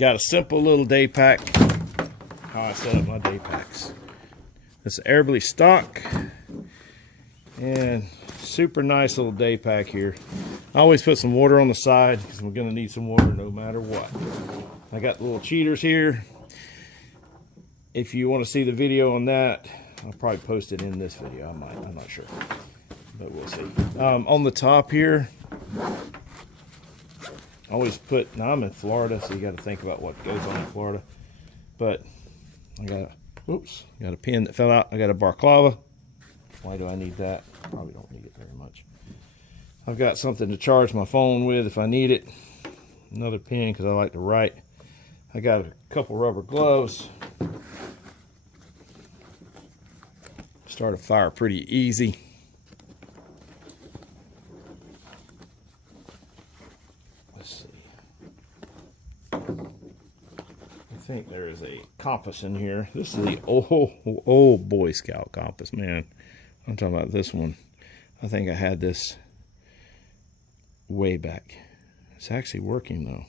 got a simple little day pack. How I set up my day packs. It's Airbley stock. And super nice little day pack here. I always put some water on the side because we're going to need some water no matter what. I got the little cheaters here. If you want to see the video on that, I'll probably post it in this video. I might, I'm not sure, but we'll see. On the top here, I always put, now I'm in Florida, so you got to think about what goes on in Florida. But I got, got a pin that fell out. I got a balaclava. Why do I need that? Probably don't need it very much. I've got something to charge my phone with if I need it. Another pen because I like to write. I got a couple rubber gloves. Start a fire pretty easy. Let's see. I think there is a compass in here. This is the old Boy Scout compass, man. I'm talking about this one. I think I had this way back. It's actually working though.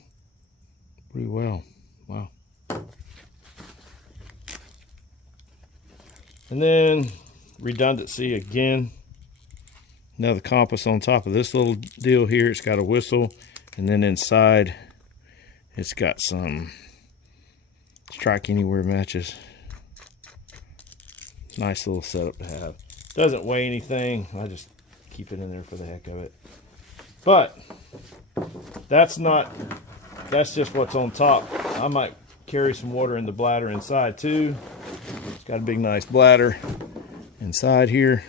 Pretty well. Wow. And then redundancy again. Now the compass on top of this little deal here. It's got a whistle. And then inside it's got some strike anywhere matches. Nice little setup to have. Doesn't weigh anything. I just keep it in there for the heck of it. But that's just what's on top. I might carry some water in the bladder inside too. It's got a big nice bladder inside here.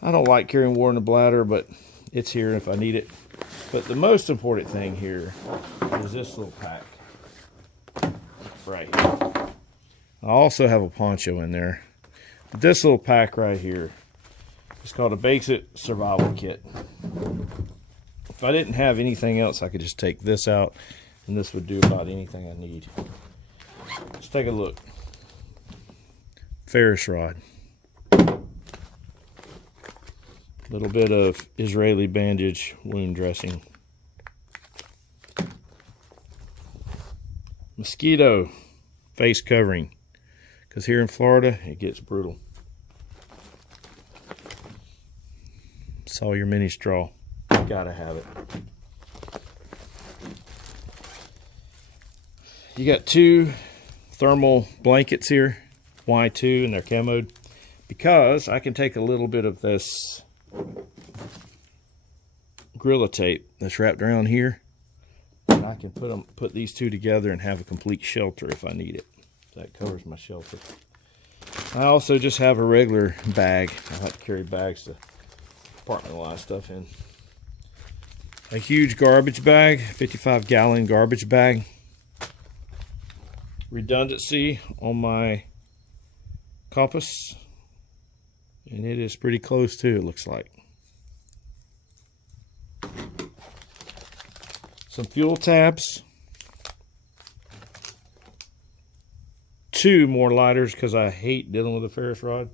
I don't like carrying water in the bladder, but it's here if I need it. But the most important thing here is this little pack right here. I also have a poncho in there. But this little pack right here is called a Basic Survival Kit. If I didn't have anything else, I could just take this out and this would do about anything I need. Let's take a look. Ferris rod. A little bit of Israeli bandage wound dressing. Mosquito face covering. Because here in Florida, it gets brutal. Sawyer mini straw. Gotta have it. You got two thermal blankets here. Why two? And they're camoed. Because I can take a little bit of this Gorilla Tape that's wrapped around here. And I can put these two together and have a complete shelter if I need it. That covers my shelter. I also just have a regular bag. I like to carry bags to compartmentalize stuff in. A huge garbage bag, 55-gallon garbage bag. Redundancy on my compass. And it is pretty close too, it looks like. Some fuel tabs. 2 more lighters because I hate dealing with a ferris rod.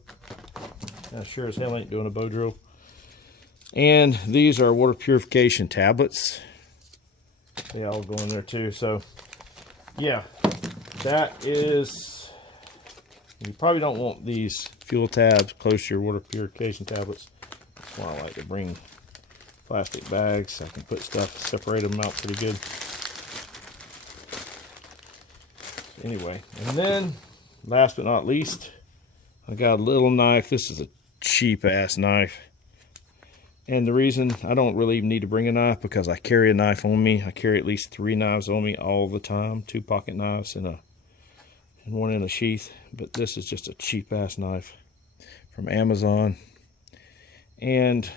I sure as hell ain't doing a bow drill. And these are water purification tablets. They all go in there too. So yeah, that is, you probably don't want these fuel tabs close to your water purification tablets. That's why I like to bring plastic bags. I can put stuff, separate them out pretty good. Anyway, and then last but not least, I got a little knife. This is a cheap ass knife. And the reason I don't really even need to bring a knife, because I carry a knife on me. I carry at least 3 knives on me all the time. 2 pocket knives and one in a sheath. But this is just a cheap ass knife from Amazon. And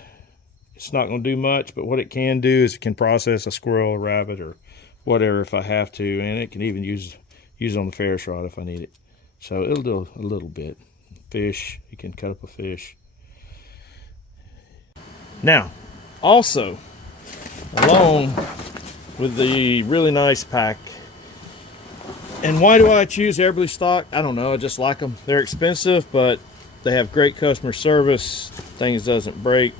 it's not going to do much, but what it can do is it can process a squirrel, a rabbit, or whatever if I have to. And it can even use it on the ferris rod if I need it. So it'll do a little bit. Fish, you can cut up a fish. Now, also, along with the really nice pack, and why do I choose Airbley stock? I don't know, I just like them. They're expensive, but they have great customer service. Things don't break.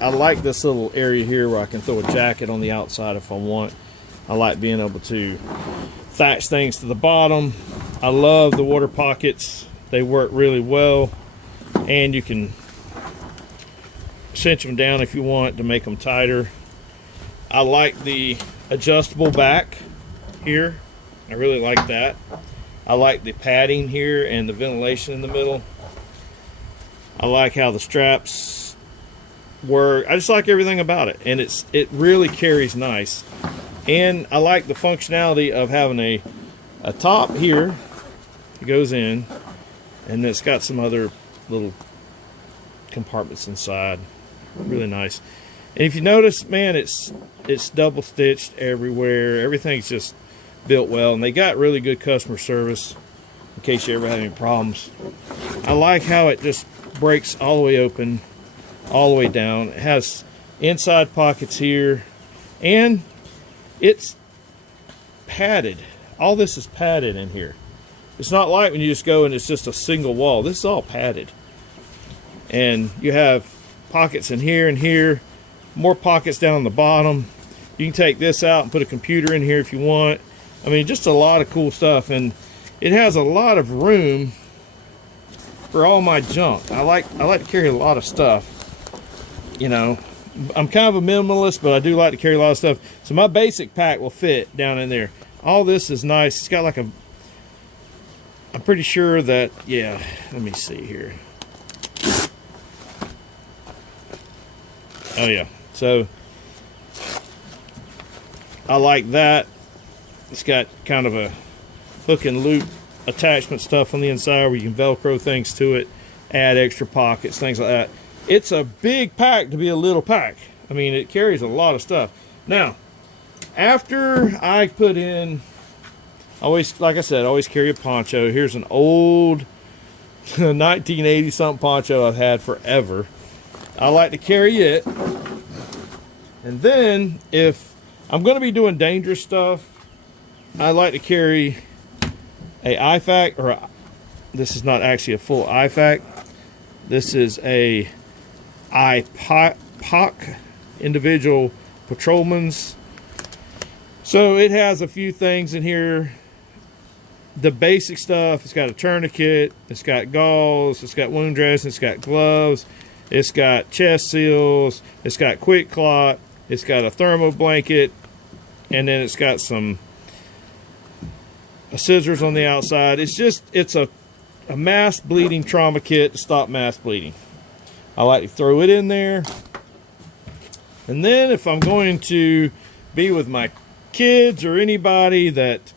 I like this little area here where I can throw a jacket on the outside if I want. I like being able to thatch things to the bottom. I love the water pockets. They work really well, and you can cinch them down if you want to make them tighter. I like the adjustable back here. I really like that. I like the padding here and the ventilation in the middle. I like how the straps work. I just like everything about it, and it really carries nice. And I like the functionality of having a top here. It goes in, and it's got some other little compartments inside. Really nice. And if you notice, man, it's double stitched everywhere. Everything's just built well, and they got really good customer service in case you ever have any problems. I like how it just breaks all the way open, all the way down. It has inside pockets here, and it's padded. All this is padded in here. It's not like when you just go and it's just a single wall. This is all padded. And you have pockets in here and here, more pockets down the bottom. You can take this out and put a computer in here if you want. I mean, just a lot of cool stuff, and it has a lot of room for all my junk. I like to carry a lot of stuff. You know, I'm kind of a minimalist, but I do like to carry a lot of stuff. So my basic pack will fit down in there. All this is nice. It's got like a, I'm pretty sure that, yeah, let me see here. Oh yeah, so I like that. It's got kind of a hook and loop attachment stuff on the inside where you can Velcro things to it, add extra pockets, things like that. It's a big pack to be a little pack. I mean, it carries a lot of stuff. Now, after I put in, always, like I said, I always carry a poncho. Here's an old 1980 something poncho I've had forever. I like to carry it. And then if I'm going to be doing dangerous stuff, I like to carry a IFAK, or this is not actually a full IFAK. This is a IPOC, individual patrolman's. So it has a few things in here. The basic stuff, it's got a tourniquet, it's got gauze, it's got wound dressing, it's got gloves, it's got chest seals, it's got quick clot, it's got a thermo blanket, and then it's got some scissors on the outside. It's a mass bleeding trauma kit to stop mass bleeding. I like to throw it in there. And then if I'm going to be with my kids or anybody that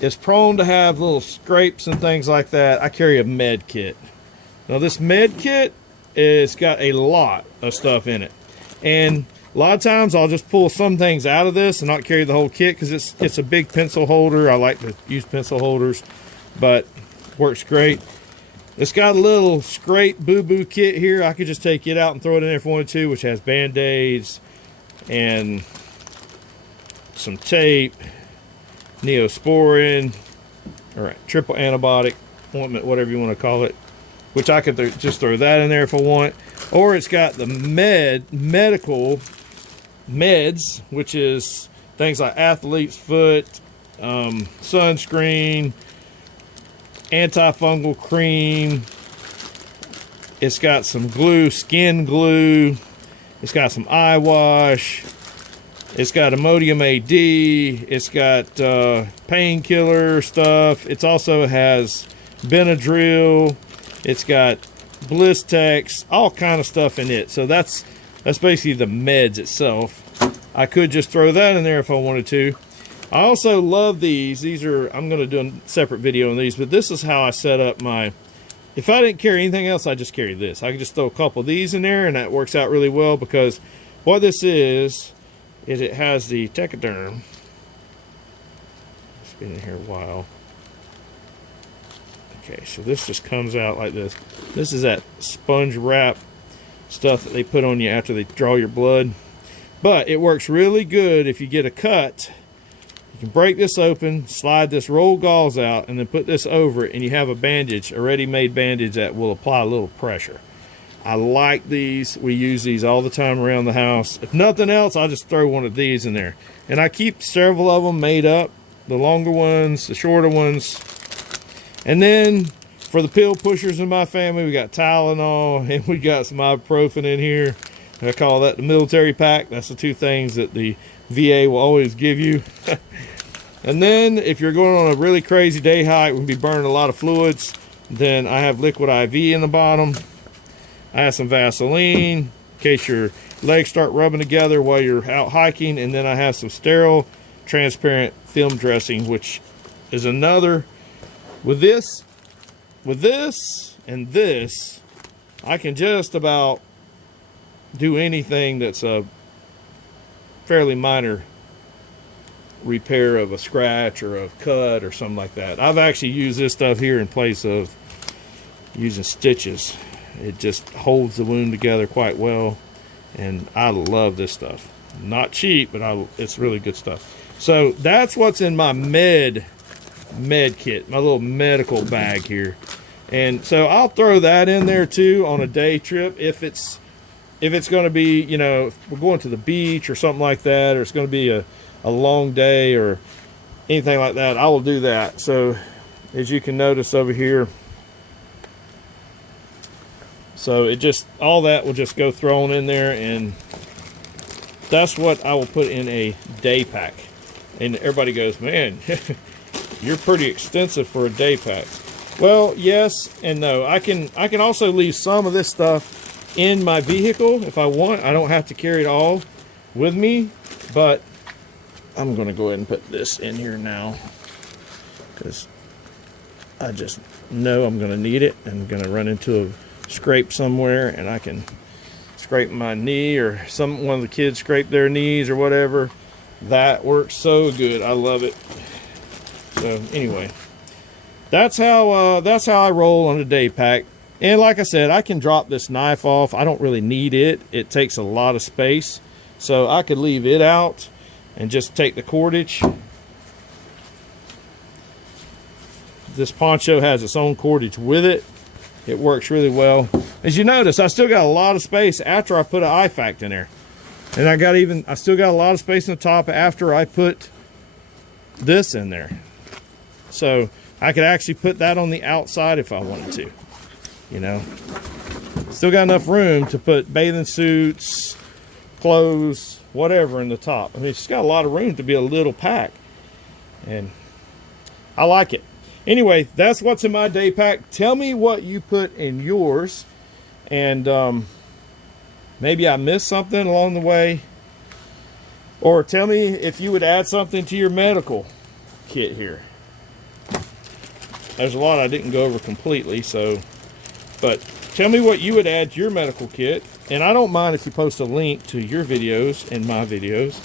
is prone to have little scrapes and things like that, I carry a med kit. Now this med kit, it's got a lot of stuff in it. And a lot of times I'll just pull some things out of this and not carry the whole kit because it's a big pencil holder. I like to use pencil holders, but works great. It's got a little scrape boo-boo kit here. I could just take it out and throw it in there if I wanted to, which has Band-Aids and some tape, Neosporin, or triple antibiotic ointment, whatever you want to call it, which I could just throw that in there if I want. Or it's got the medical meds, which is things like athlete's foot, sunscreen, antifungal cream. It's got some glue, skin glue. It's got some eye wash. It's got Imodium AD. It's got painkiller stuff. It also has Benadryl. It's got Blistex, all kind of stuff in it. So that's basically the meds itself. I could just throw that in there if I wanted to. I also love these. These are, I'm going to do a separate video on these, but this is how I set up my, if I didn't carry anything else, I just carry this. I could just throw a couple of these in there, and that works out really well because what this is it has the Tegaderm. It's been in here a while. Okay, so this just comes out like this. This is that sponge wrap stuff that they put on you after they draw your blood. But it works really good if you get a cut. You can break this open, slide this roll gauze out, and then put this over it, and you have a bandage, a ready-made bandage that will apply a little pressure. I like these. We use these all the time around the house. If nothing else, I'll just throw one of these in there. And I keep several of them made up. The longer ones, the shorter ones. And then for the pill pushers in my family, we got Tylenol and we got some ibuprofen in here. I call that the military pack. That's the two things that the VA will always give you. And then if you're going on a really crazy day hike, we'll be burning a lot of fluids, then I have liquid IV in the bottom. I have some Vaseline in case your legs start rubbing together while you're out hiking. And then I have some sterile, transparent film dressing, which is another. With this and this, I can just about do anything that's a fairly minor repair of a scratch or a cut or something like that. I've actually used this stuff here in place of using stitches. It just holds the wound together quite well, and I love this stuff. Not cheap, but it's really good stuff. So that's what's in my med kit, my little medical bag here. And so I'll throw that in there too on a day trip if it's going to be, you know, if we're going to the beach or something like that, or it's going to be a long day or anything like that, I will do that. So as you can notice over here, so it just, all that will just go thrown in there, and that's what I will put in a day pack. And everybody goes, man, you're pretty extensive for a day pack. Well, yes and no. I can also leave some of this stuff in my vehicle if I want. I don't have to carry it all with me, but I'm going to go ahead and put this in here now because I just know I'm going to need it. I'm going to run into a scrape somewhere, and I can scrape my knee, or one of the kids scrape their knees or whatever. That works so good. I love it. So anyway, that's how I roll on a day pack. And like I said, I can drop this knife off. I don't really need it. It takes a lot of space, so I could leave it out and just take the cordage. This poncho has its own cordage with it. It works really well. As you notice, I still got a lot of space after I put an IFACT in there. And I still got a lot of space on the top after I put this in there. So I could actually put that on the outside if I wanted to, you know. Still got enough room to put bathing suits, clothes, whatever in the top. I mean, it's got a lot of room to be a little pack. And I like it. Anyway, that's what's in my day pack. Tell me what you put in yours. And maybe I missed something along the way. Or tell me if you would add something to your medical kit here. There's a lot I didn't go over completely, so, but tell me what you would add to your medical kit. And I don't mind if you post a link to your videos and my videos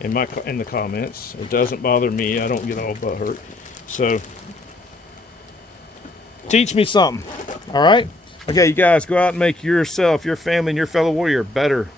in the comments. It doesn't bother me. I don't get all butthurt. So teach me something. All right? Okay, you guys, go out and make yourself, your family, and your fellow warrior better.